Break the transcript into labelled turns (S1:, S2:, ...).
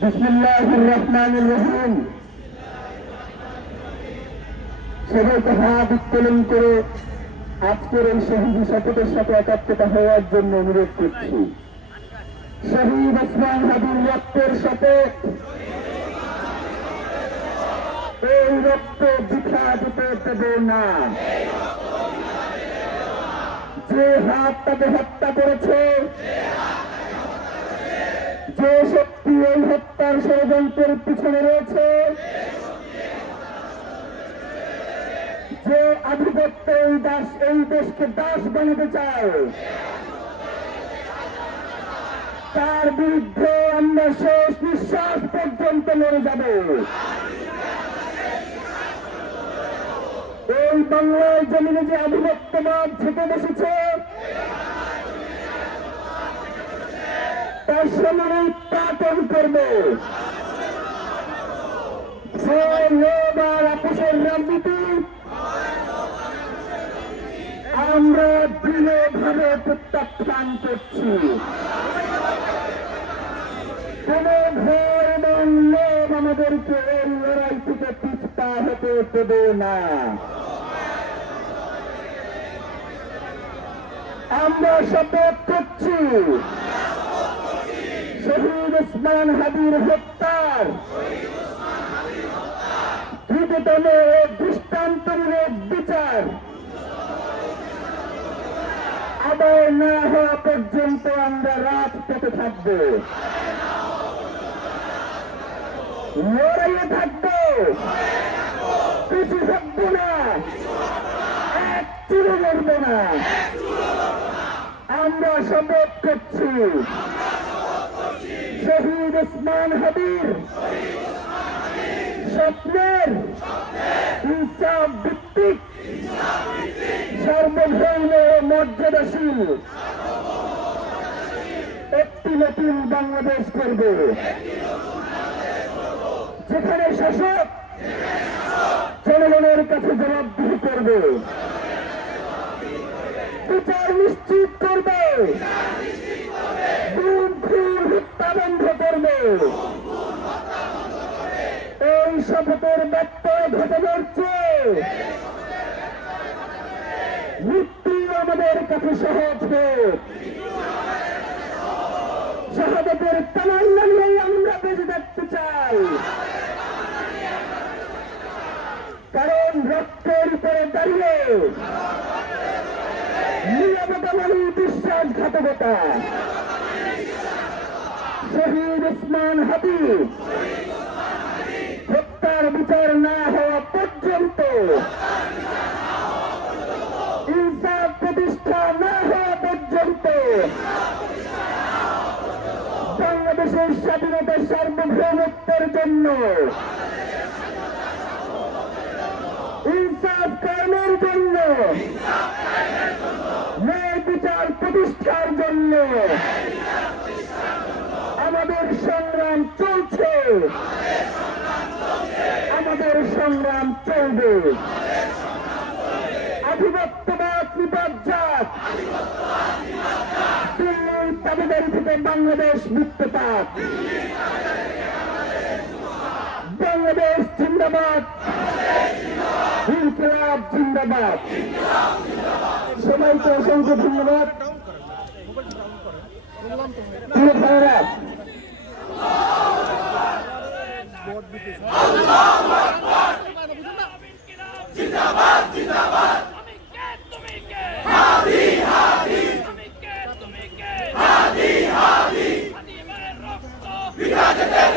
S1: বিসমুল্লাহির রহমানির রহিম। সবাইকে হাত উত্তোলন করে আজকের এই শহীদ শপথের সাথে একাত্মতা হওয়ার জন্য অনুরোধ করছি। শহীদ ওসমান হাবির রক্তের শপথ এই রক্ত বৃথা যেতে দেব না। যে হাত তাকে হত্যা করেছে যে শক্তি এই হত্যার ষড়যন্ত্রের পিছনে রয়েছে, যে আধিপত্য এই দাস এই দেশকে দাস বানাতে চায়, তার বিরুদ্ধে আমরা শেষ নিঃশ্বাস পর্যন্ত লড়ে যাব। এই বাংলার জমিনে যে আধিপত্যবাদ থেকে বসেছে তার উৎপাদন করবে। আপোষের রাজনীতি। আমরা দৃঢ়ভাবে প্রত্যাখ্যান করছি। কোন ভয় এবং লোভ আমাদেরকে এই লড়াই থেকে পিছপা হতে দেবে না। আমরা শপথ করছি। শহীদ ওসমান হাবির হত্যার দ্রুততম ও বিচার আদায় না হওয়া পর্যন্ত আমরা রাত পেতে থাকব। লড়াইয়ে থাকব। কিছু থাকব না। এক চুরে লড়বো না। আমরা শপথ করছি। শহীদ ওসমান হাবির স্বপ্নের ইনসাফ ভিত্তিক সর্বভৌম মর্যাদাশীল একটি নতুন বাংলাদেশ করবে। যেখানে শাসক জনগণের কাছে জবাবদিহি করবে। বিচার নিশ্চিত করবে খুন খুন হত্যা বন্ধ করবে এই শপথের ব্যত্যয় ঘটে যাচ্ছে। মৃত্যু আমাদের কাছে সহজ হোক। শাহাদতের তামান্না নিয়ে আমরা বেঁচে থাকতে চাই। কারণ রক্তের উপরে দাঁড়িয়ে নিরাপত্তা মানে বিশ্বাসঘাতকতা। শহীদ ওসমান হাবিব ইনসাফ প্রতিষ্ঠা না হওয়া পর্যন্ত বাংলাদেশের স্বাধীনতা সার্বভৌমত্বের জন্য ইনসাফ কায়েমের জন্য, ন্যায় বিচার প্রতিষ্ঠার জন্য আমাদের সংগ্রাম চলছে। সংগ্রাম চলবে। আধিপত্যবাদ বিপর্যাত দিল্লির দাবিদারি থেকে বাংলাদেশ মুক্ত পাক। বাংলাদেশ জিন্দাবাদ। ইনকলাব জিন্দাবাদ। সবাইকে অসংখ্য ধন্যবাদ। প্রিয় Vida
S2: de Deus!